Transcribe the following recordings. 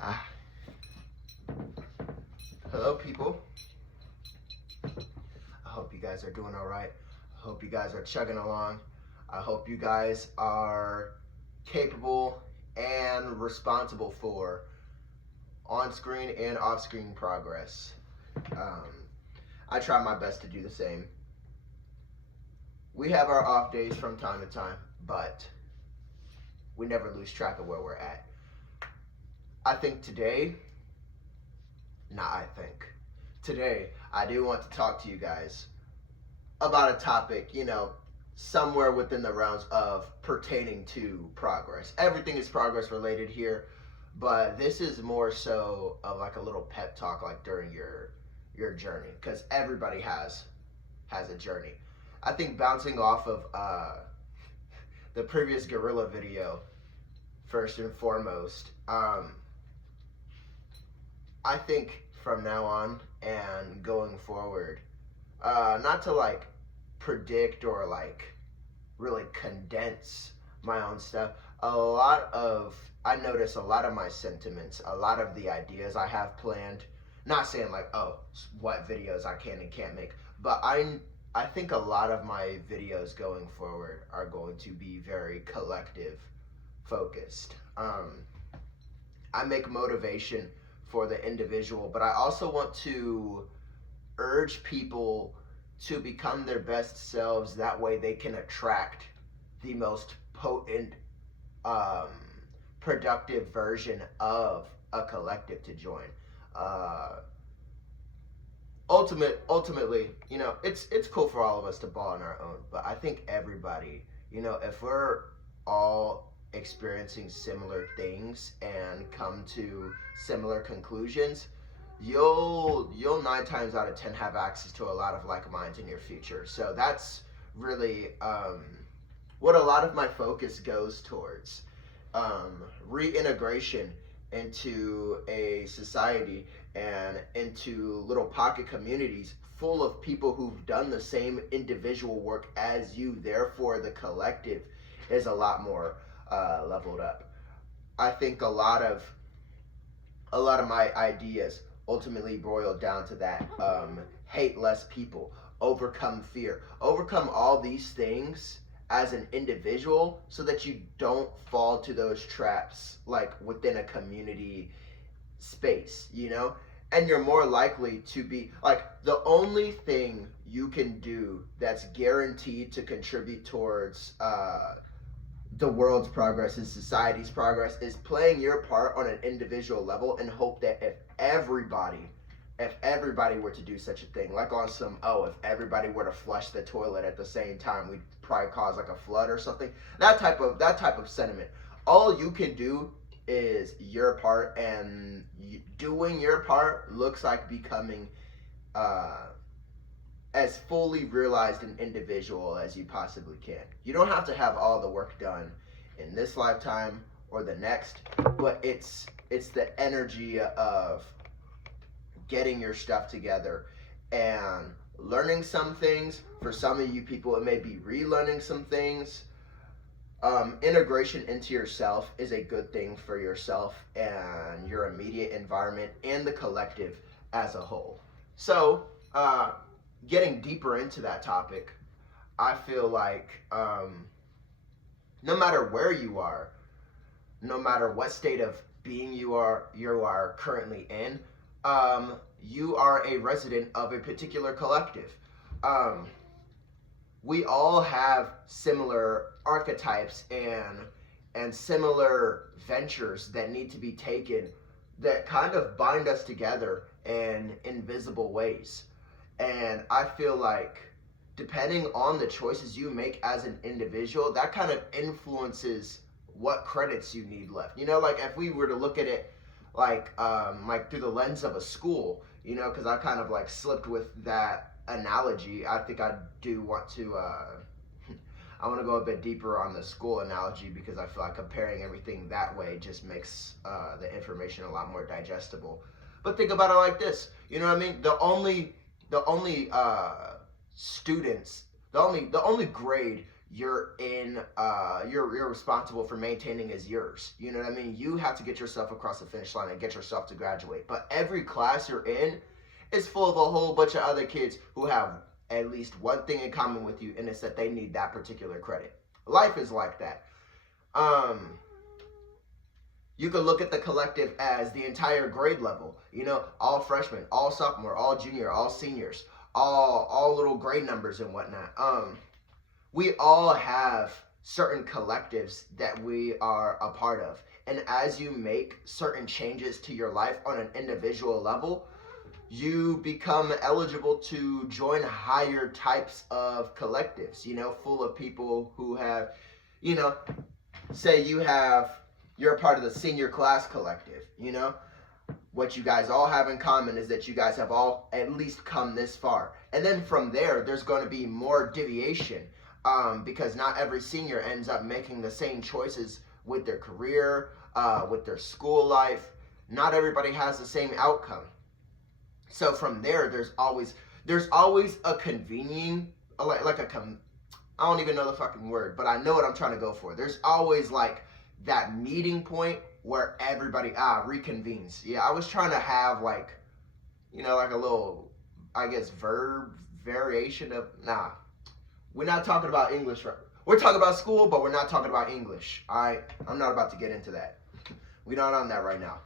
Ah, hello, people. I hope you guys are doing all right. I hope you guys are chugging along. I hope you guys are capable and responsible for on-screen and off-screen progress. Um, I try my best to do the same. We have our off days from time to time, but we never lose track of where we're at. I think today, today, I do want to talk to you guys about a topic, somewhere within the realms of pertaining to progress. Everything is progress related here, but this is more so of like a little pep talk, like during your journey, because everybody has a journey. I think bouncing off of the previous gorilla video, first and foremost, I think from now on and going forward, not to like predict or like really condense my own stuff. I notice a lot of my sentiments, a lot of the ideas I have planned. Not saying like, oh, what videos I can and can't make, but I think a lot of my videos going forward are going to be very collective focused. I make motivation for the individual, but I also want to urge people to become their best selves. That way they can attract the most potent, um, productive version of a collective to join. Uh, ultimately, it's cool for all of us to ball on our own, but I think everybody, if we're all experiencing similar things and come to similar conclusions, you'll 9 times out of 10 have access to a lot of like minds in your future. So that's really what a lot of my focus goes towards, reintegration into a society and into little pocket communities full of people who've done the same individual work as you. Therefore, the collective is a lot more leveled up. I think a lot of my ideas ultimately boil down to that: hate less people, overcome fear, overcome all these things as an individual, so that you don't fall to those traps like within a community space, and you're more likely to be like, the only thing you can do that's guaranteed to contribute towards the world's progress and society's progress is playing your part on an individual level, and hope that if everybody were to do such a thing, like on some, if everybody were to flush the toilet at the same time, we'd probably cause like a flood or something. That type of sentiment. All you can do is your part, and doing your part looks like becoming uh, as fully realized an individual as you possibly can. You don't have to have all the work done in this lifetime or the next, but it's the energy of getting your stuff together and learning some things. For some of you people, it may be relearning some things. Integration into yourself is a good thing for yourself and your immediate environment and the collective as a whole. So, getting deeper into that topic, I feel like no matter where you are, no matter what state of being you are currently in, you are a resident of a particular collective. Um, we all have similar archetypes and similar ventures that need to be taken, that kind of bind us together in invisible ways. And I feel like, depending on the choices you make as an individual, that kind of influences what credits you need left. Like if we were to look at it like through the lens of a school, because I kind of like slipped with that analogy. I think I do want to I want to go a bit deeper on the school analogy, because I feel like comparing everything that way just makes the information a lot more digestible. But think about it like this, you know what I mean? The only students, the only grade you're you're responsible for maintaining is yours. You know what I mean? You have to get yourself across the finish line and get yourself to graduate. But every class you're in is full of a whole bunch of other kids who have at least one thing in common with you, and it's that they need that particular credit. Life is like that. You can look at the collective as the entire grade level. You know, all freshmen, all sophomore, all junior, all seniors, all little grade numbers and whatnot. We all have certain collectives that we are a part of. And as you make certain changes to your life on an individual level, you become eligible to join higher types of collectives, you know, full of people who have, you know, say you're a part of the senior class collective, you know. What you guys all have in common is that you guys have all at least come this far. And then from there, there's going to be more deviation. Because not every senior ends up making the same choices with their career, with their school life. Not everybody has the same outcome. So from there, there's always a convening, I don't even know the fucking word, but I know what I'm trying to go for. There's always like that meeting point where everybody reconvenes. Yeah, I was trying to have like, you know, like a little, I guess, verb variation of We're not talking about English. We're talking about school, but we're not talking about English. All right? I'm not about to get into that. We're not on that right now.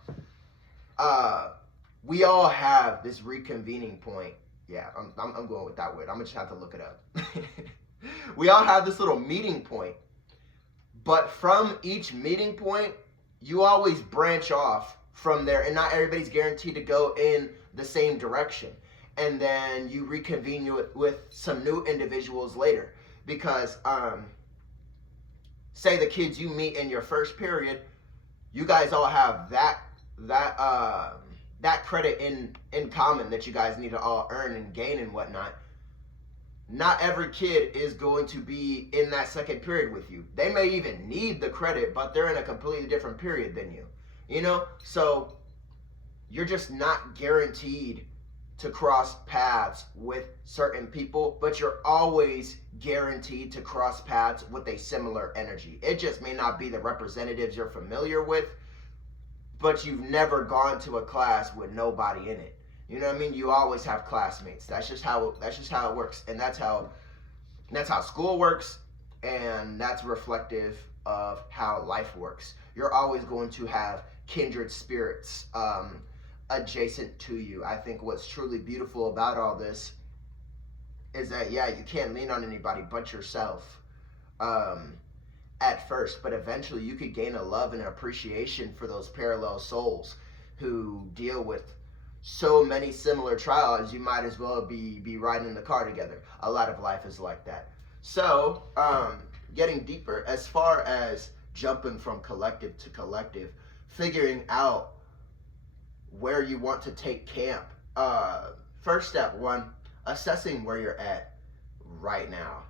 We all have this reconvening point. Yeah, I'm going with that word. I'm going to just have to look it up. We all have this little meeting point. But from each meeting point, you always branch off from there. And not everybody's guaranteed to go in the same direction. And then you reconvene with some new individuals later. Because, say the kids you meet in your first period, you guys all have that credit in common that you guys need to all earn and gain and whatnot. Not every kid is going to be in that second period with you. They may even need the credit, but they're in a completely different period than you. You know? So, you're just not guaranteed to cross paths with certain people, but you're always guaranteed to cross paths with a similar energy. It just may not be the representatives you're familiar with, but you've never gone to a class with nobody in it. You know what I mean? You always have classmates. That's just how it works, and that's how school works, and that's reflective of how life works. You're always going to have kindred spirits adjacent to you. I think what's truly beautiful about all this is that, yeah, you can't lean on anybody but yourself at first, but eventually you could gain a love and appreciation for those parallel souls who deal with so many similar trials. You might as well be riding in the car together. A lot of life is like that. So, getting deeper, as far as jumping from collective to collective, figuring out where you want to take camp. First step one, assessing where you're at right now.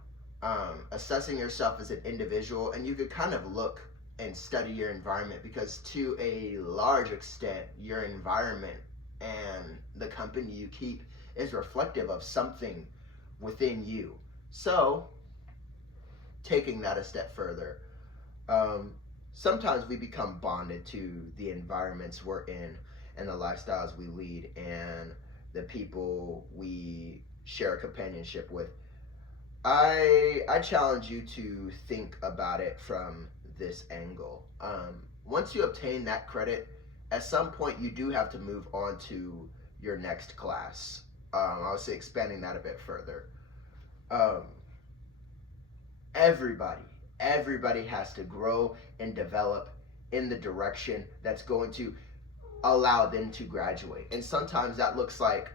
Assessing yourself as an individual, and you could kind of look and study your environment, because to a large extent, your environment and the company you keep is reflective of something within you. So, taking that a step further, sometimes we become bonded to the environments we're in and the lifestyles we lead and the people we share a companionship with. I challenge you to think about it from this angle. Once you obtain that credit, at some point you do have to move on to your next class. I would say expanding that a bit further. Everybody has to grow and develop in the direction that's going to allow them to graduate. And sometimes that looks like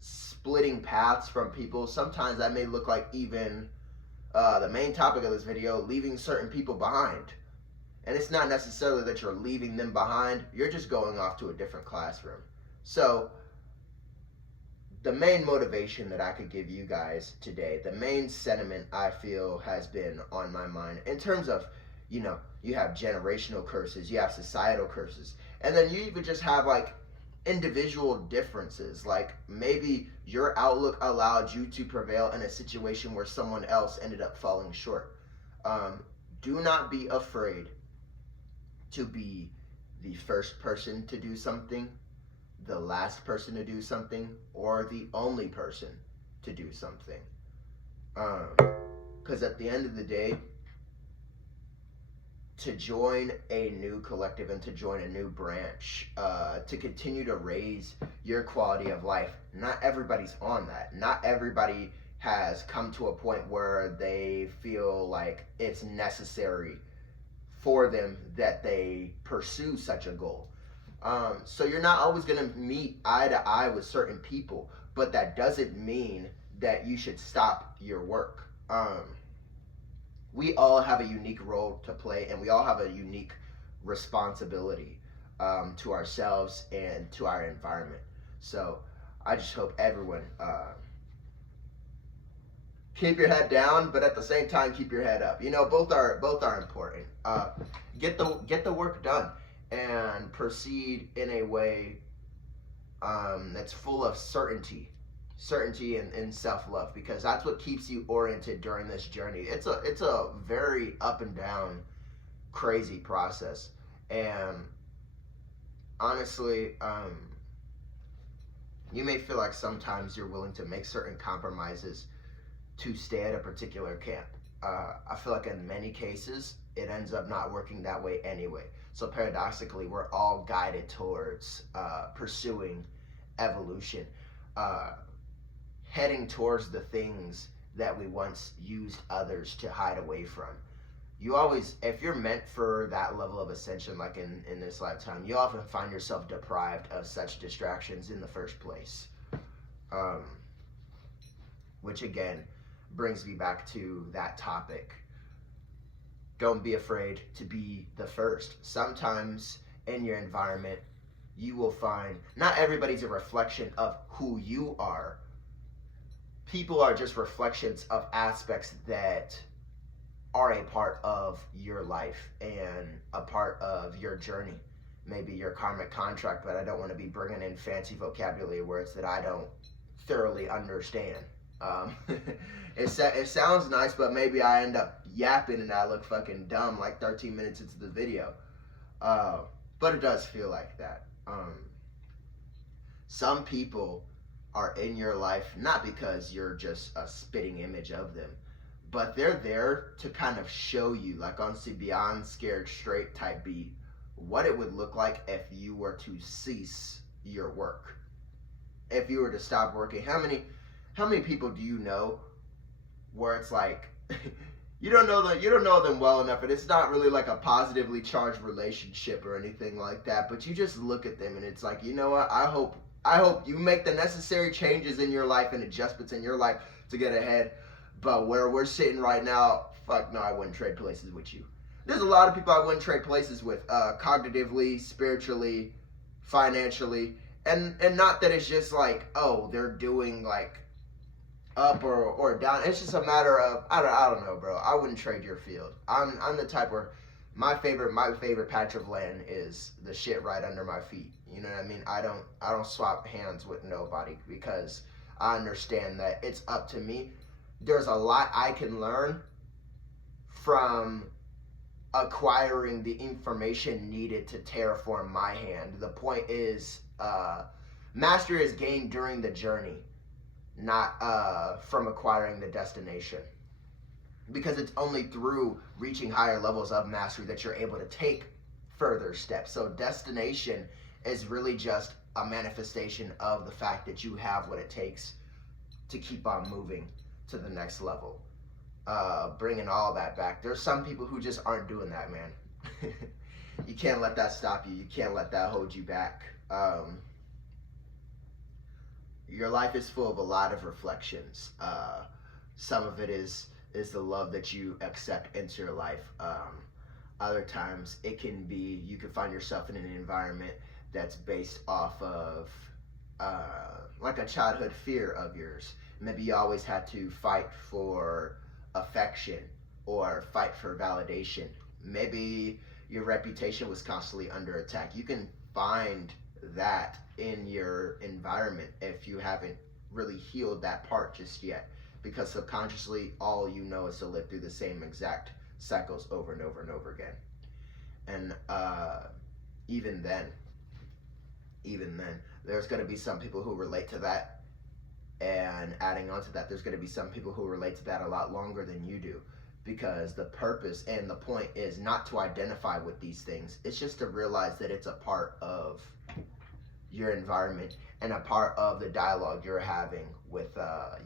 splitting paths from people. Sometimes that may look like even the main topic of this video, leaving certain people behind. And it's not necessarily that you're leaving them behind. You're just going off to a different classroom. So the main motivation that I could give you guys today, the main sentiment I feel has been on my mind in terms of, you know, you have generational curses, you have societal curses, and then you even just have like individual differences. Like maybe your outlook allowed you to prevail in a situation where someone else ended up falling short. Do not be afraid to be the first person to do something, the last person to do something, or the only person to do something. Because at the end of the day, to join a new collective and to join a new branch, to continue to raise your quality of life, not everybody's on that. Not everybody has come to a point where they feel like it's necessary for them that they pursue such a goal. So you're not always going to meet eye to eye with certain people, but that doesn't mean that you should stop your work. We all have a unique role to play, and we all have a unique responsibility to ourselves and to our environment. So I just hope everyone keep your head down, but at the same time keep your head up. You know, both are important. Get the work done and proceed in a way that's full of certainty and self-love, because that's what keeps you oriented during this journey. It's a very up and down, crazy process, and honestly, you may feel like sometimes you're willing to make certain compromises to stay at a particular camp. I feel like in many cases it ends up not working that way anyway. So paradoxically, we're all guided towards pursuing evolution, heading towards the things that we once used others to hide away from. You always, if you're meant for that level of ascension, like in this lifetime, you often find yourself deprived of such distractions in the first place. Which again brings me back to that topic. Don't be afraid to be the first. Sometimes in your environment, you will find not everybody's a reflection of who you are. People are just reflections of aspects that are a part of your life and a part of your journey. Maybe your karmic contract, but I don't want to be bringing in fancy vocabulary words that I don't thoroughly understand. It sounds nice, but maybe I end up yapping and I look fucking dumb like 13 minutes into the video. But it does feel like that. Some people are in your life not because you're just a spitting image of them, but they're there to kind of show you, like on the Beyond Scared Straight type beat, what it would look like if you were to cease your work. If you were to stop working, how many people do you know where it's like you don't know them well enough, and it's not really like a positively charged relationship or anything like that, but you just look at them and it's like, you know what, I hope you make the necessary changes in your life and adjustments in your life to get ahead. But where we're sitting right now, fuck no, I wouldn't trade places with you. There's a lot of people I wouldn't trade places with, cognitively, spiritually, financially, and not that it's just like, oh, they're doing like up or down. It's just a matter of I don't know, bro. I wouldn't trade your field. I'm the type where my favorite patch of land is the shit right under my feet. You know what I mean? I don't swap hands with nobody because I understand that it's up to me. There's a lot I can learn from acquiring the information needed to terraform my hand. The point is, mastery is gained during the journey, not from acquiring the destination. Because it's only through reaching higher levels of mastery that you're able to take further steps. So destination is really just a manifestation of the fact that you have what it takes to keep on moving to the next level. Bringing all that back. There's some people who just aren't doing that, man. You can't let that stop you. You can't let that hold you back. Your life is full of a lot of reflections. Some of it is the love that you accept into your life. Other times it can be, you can find yourself in an environment that's based off of like a childhood fear of yours. Maybe you always had to fight for affection or fight for validation. Maybe your reputation was constantly under attack. You can find that in your environment if you haven't really healed that part just yet, because subconsciously all you know is to live through the same exact cycles over and over and over again. And even then, there's going to be some people who relate to that. And adding on to that, there's going to be some people who relate to that a lot longer than you do. Because the purpose and the point is not to identify with these things. It's just to realize that it's a part of your environment and a part of the dialogue you're having with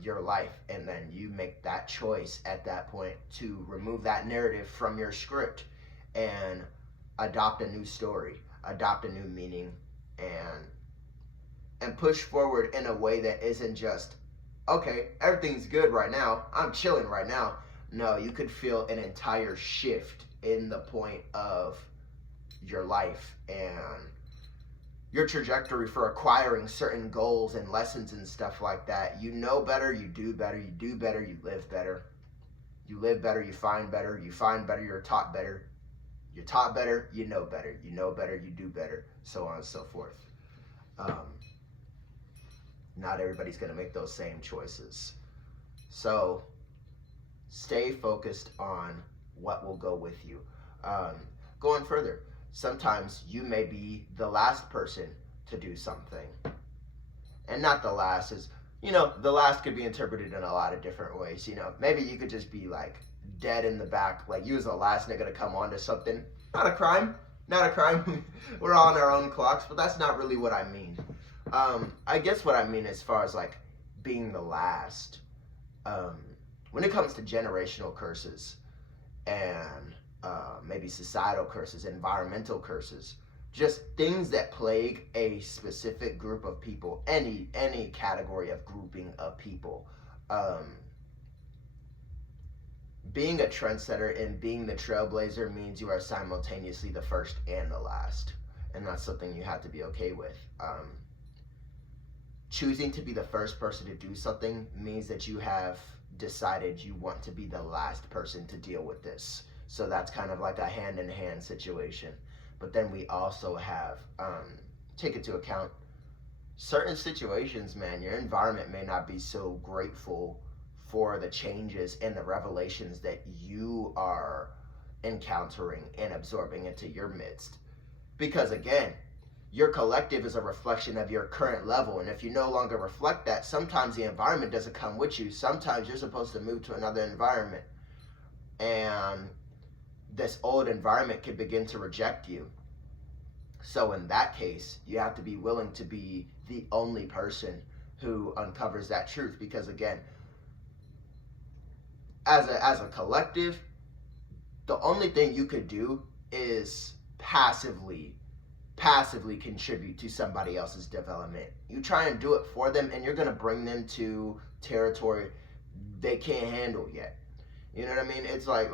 your life. And then you make that choice at that point to remove that narrative from your script and adopt a new story, adopt a new meaning, and push forward in a way that isn't just, okay, everything's good right now, I'm chilling right now. No, you could feel an entire shift in the point of your life and your trajectory for acquiring certain goals and lessons and stuff like that. You know better, you do better, you do better, you live better. You live better, you find better, you're taught better. You're taught better, you know better, you do better, so on and so forth. Not everybody's going to make those same choices. So stay focused on what will go with you. Going further, sometimes you may be the last person to do something. And not the last is, the last could be interpreted in a lot of different ways. Maybe you could just be like dead in the back, like you was the last nigga to come onto something. Not a crime. We're all on our own clocks, but that's not really what I mean. I guess what I mean as far as like being the last, when it comes to generational curses and maybe societal curses, environmental curses, just things that plague a specific group of people, any category of grouping of people. Being a trendsetter and being the trailblazer means you are simultaneously the first and the last. And that's something you have to be okay with. Choosing to be the first person to do something means that you have decided you want to be the last person to deal with this. So that's kind of like a hand-in-hand situation. But then we also have, take into account certain situations, man, your environment may not be so grateful for the changes and the revelations that you are encountering and absorbing into your midst. Because again, your collective is a reflection of your current level. And if you no longer reflect that, sometimes the environment doesn't come with you. Sometimes you're supposed to move to another environment. And this old environment can begin to reject you. So in that case, you have to be willing to be the only person who uncovers that truth. Because again, as a collective, the only thing you could do is passively contribute to somebody else's development. You try and do it for them, and you're going to bring them to territory they can't handle yet. You know what I mean? It's like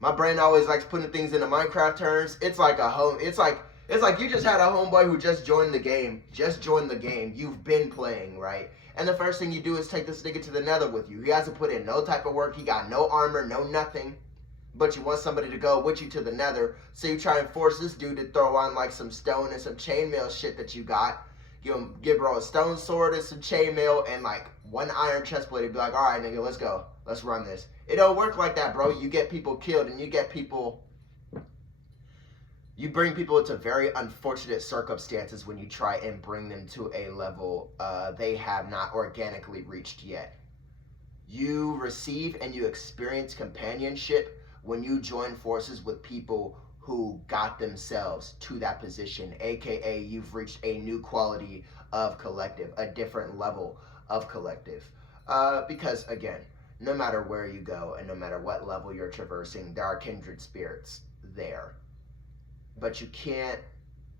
my brain always likes putting things into Minecraft terms. It's like you just had a homeboy who just joined the game. You've been playing, right? And the first thing you do is take this nigga to the nether with you. He hasn't put in no type of work. He got no armor, no nothing. But you want somebody to go with you to the nether. So you try and force this dude to throw on like some stone and some chainmail shit that you got. Give bro a stone sword and some chainmail and like one iron chest plate. Be like, all right, nigga, let's go. Let's run this. It don't work like that, bro. You get people killed and you bring people into very unfortunate circumstances when you try and bring them to a level they have not organically reached yet. You receive and you experience companionship when you join forces with people who got themselves to that position, aka you've reached a new quality of collective, a different level of collective. Because again, no matter where you go and no matter what level you're traversing, there are kindred spirits there. But you can't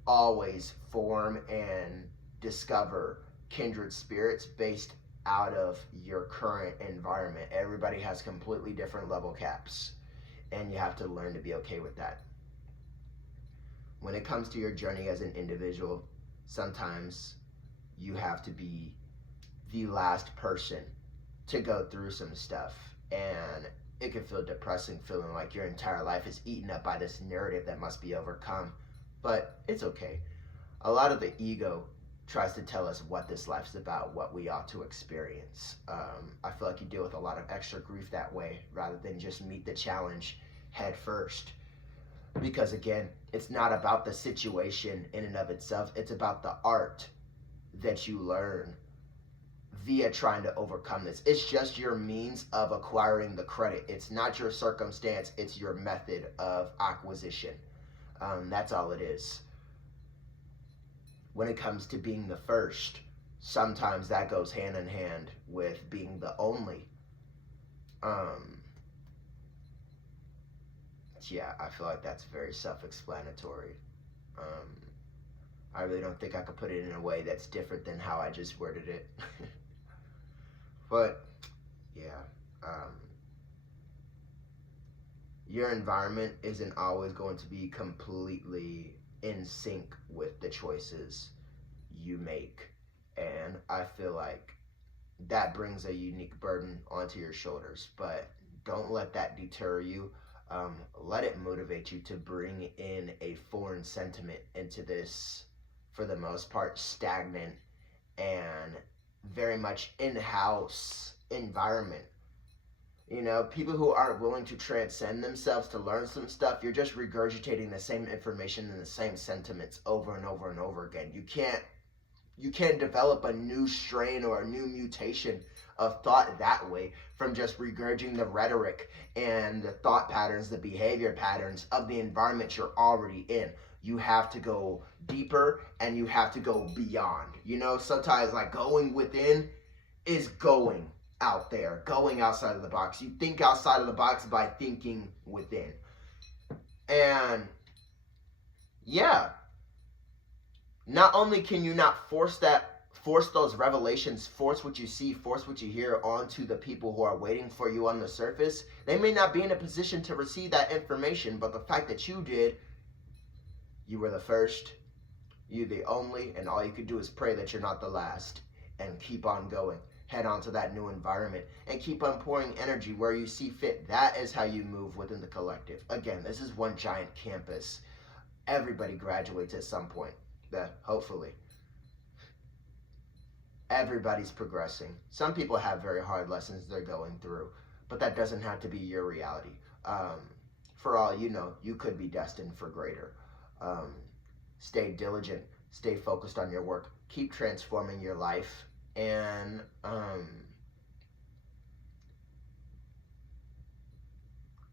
always form and discover kindred spirits based out of your current environment. Everybody has completely different level caps, and you have to learn to be okay with that. When it comes to your journey as an individual, sometimes you have to be the last person to go through some stuff, and it can feel depressing, feeling like your entire life is eaten up by this narrative that must be overcome. But it's okay. A lot of the ego tries to tell us what this life's about, what we ought to experience. I feel like you deal with a lot of extra grief that way rather than just meet the challenge head first. Because again, it's not about the situation in and of itself, it's about the art that you learn via trying to overcome this. It's just your means of acquiring the credit. It's not your circumstance, it's your method of acquisition. That's all it is. When it comes to being the first, sometimes that goes hand in hand with being the only. Yeah, I feel like that's very self-explanatory. I really don't think I could put it in a way that's different than how I just worded it. But yeah, your environment isn't always going to be completely in sync with the choices you make, and I feel like that brings a unique burden onto your shoulders. But don't let that deter you. Let it motivate you to bring in a foreign sentiment into this, for the most part, stagnant and very much in-house environment. You know, people who aren't willing to transcend themselves to learn some stuff, you're just regurgitating the same information and the same sentiments over and over and over again. You can't develop a new strain or a new mutation of thought that way from just regurgitating the rhetoric and the thought patterns, the behavior patterns of the environment you're already in. You have to go deeper and you have to go beyond. You know, sometimes like going within is going out there, going outside of the box. You think outside of the box by thinking within. And yeah, not only can you not force those revelations, force what you see, force what you hear onto the people who are waiting for you on the surface. They may not be in a position to receive that information, but the fact that you did, you were the first, you're the only, and all you could do is pray that you're not the last, and keep on going. Head on to that new environment and keep on pouring energy where you see fit. That is how you move within the collective. Again, this is one giant campus. Everybody graduates at some point. Hopefully. Everybody's progressing. Some people have very hard lessons they're going through, but that doesn't have to be your reality. For all you know, you could be destined for greater. Stay diligent. Stay focused on your work. Keep transforming your life. And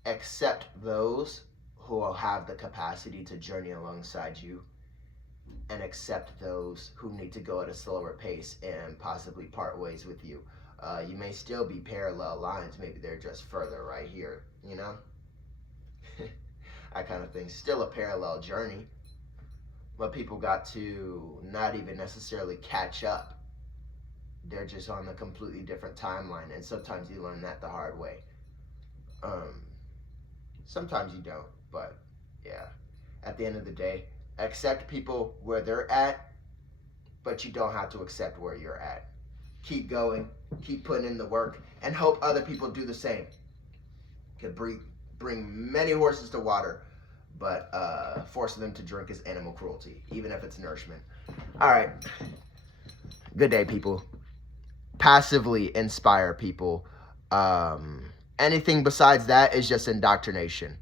accept those who will have the capacity to journey alongside you, and accept those who need to go at a slower pace and possibly part ways with you. You may still be parallel lines, maybe they're just further right here, you know? That kind of thing. Still a parallel journey, but people got to not even necessarily catch up. They're just on a completely different timeline, and sometimes you learn that the hard way. Sometimes you don't, but yeah. At the end of the day, accept people where they're at, but you don't have to accept where you're at. Keep going, keep putting in the work, and hope other people do the same. Could bring many horses to water, but forcing them to drink is animal cruelty, even if it's nourishment. All right. Good day, people. Passively inspire people. Anything besides that is just indoctrination.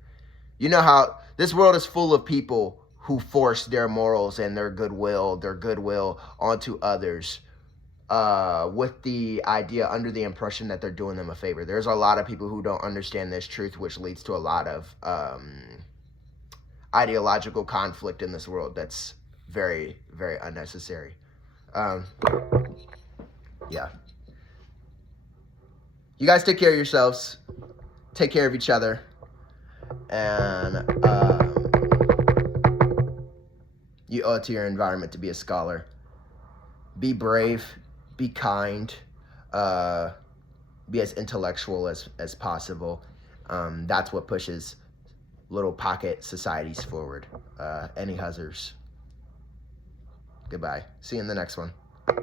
You know how this world is full of people who force their morals and their goodwill onto others with the idea, under the impression that they're doing them a favor. There's a lot of people who don't understand this truth, which leads to a lot of ideological conflict in this world that's very, very unnecessary. Yeah. You guys take care of yourselves. Take care of each other. And you owe it to your environment to be a scholar. Be brave. Be kind. Be as intellectual as possible. That's what pushes little pocket societies forward. Any huzzers. Goodbye. See you in the next one.